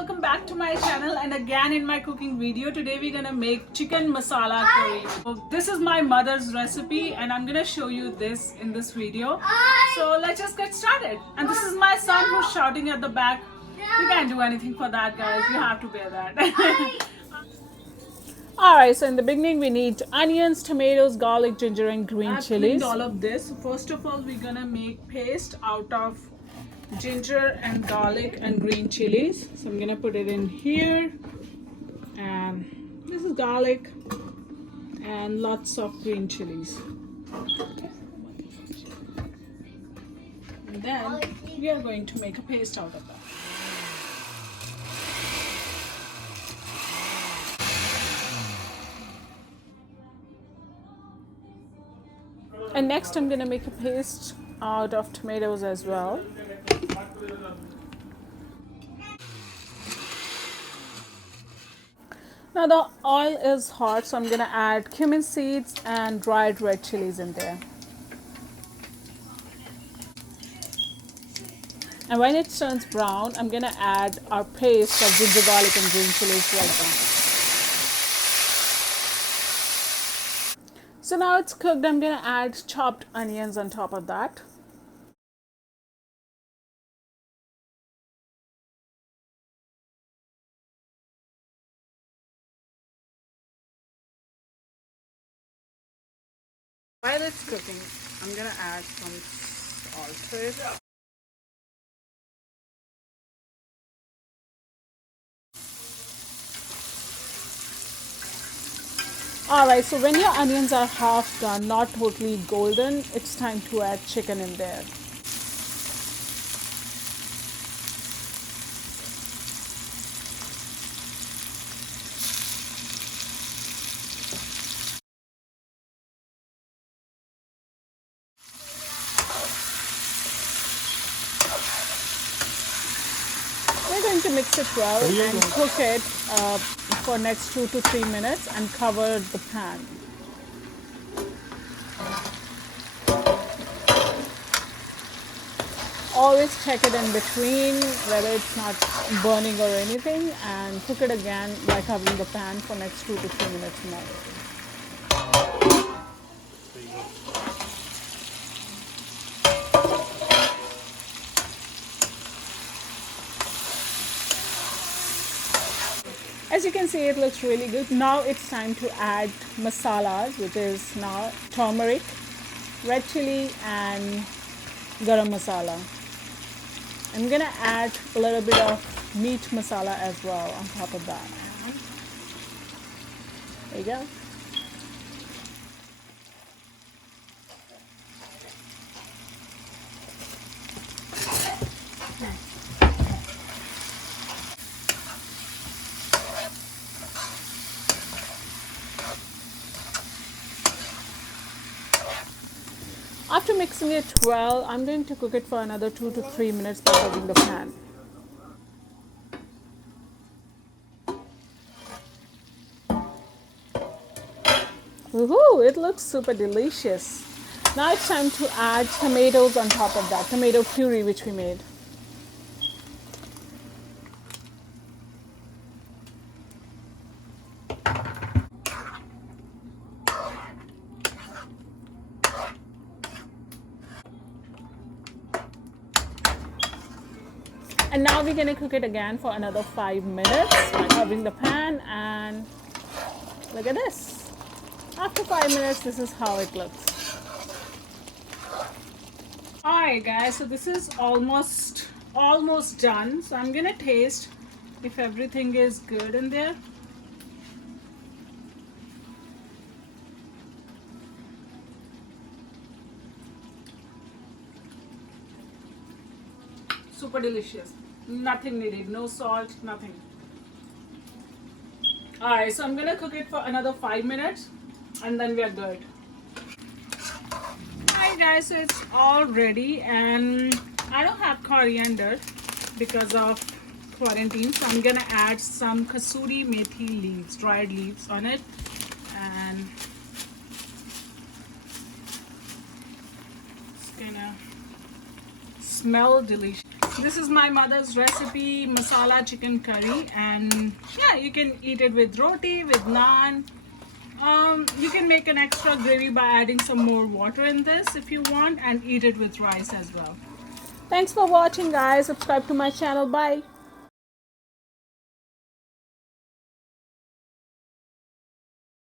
welcome back to my channel and again in my cooking video. Today we're gonna make chicken masala curry. So this is my mother's recipe and I'm gonna show you this in this video. So let's just get started. And this is my son who's shouting at the back. You can't do anything for that, guys. You have to bear that. Alright, so in the beginning we need onions, tomatoes, garlic, ginger and green chilies. All of this. First of all, we're gonna make paste out of ginger and garlic and green chilies. So I'm gonna put it in here, and this is garlic and lots of green chilies. And then we are going to make a paste out of that. And next I'm gonna make a paste out of tomatoes as well. Now the oil is hot, so I'm gonna add cumin seeds and dried red chilies in there. And when it turns brown, I'm gonna add our paste of ginger, garlic and green chilies right now. So now it's cooked, I'm gonna add chopped onions on top of that. While it's cooking, I'm gonna add some salt to it. Alright, so when your onions are half done, not totally golden, it's time to add chicken in there. We're going to mix it well and cook it for next 2 to 3 minutes and cover the pan. Always check it in between whether it's not burning or anything, and cook it again by covering the pan for next 2 to 3 minutes more. As you can see, it looks really good. Now it's time to add masalas, which is now turmeric, red chili and garam masala. I'm gonna add a little bit of meat masala as well on top of that. There you go. After mixing it well, I'm going to cook it for another 2 to 3 minutes by covering the pan. Woohoo! It looks super delicious. Now it's time to add tomatoes on top of that, tomato puree which we made. And now we're going to cook it again for another 5 minutes by covering the pan, and look at this. After 5 minutes, this is how it looks. Alright guys, so this is almost done. So I'm going to taste if everything is good in there. Super delicious. Nothing needed, no salt, nothing. Alright, so I'm gonna cook it for another 5 minutes and then we are good. Alright guys, so it's all ready, and I don't have coriander because of quarantine, so I'm gonna add some kasuri methi leaves, dried leaves on it, and it's gonna smell delicious. This is my mother's recipe, masala chicken curry, and yeah, you can eat it with roti, with naan. You can make an extra gravy by adding some more water in this if you want, and eat it with rice as well. Thanks for watching, guys. Subscribe to my channel. Bye.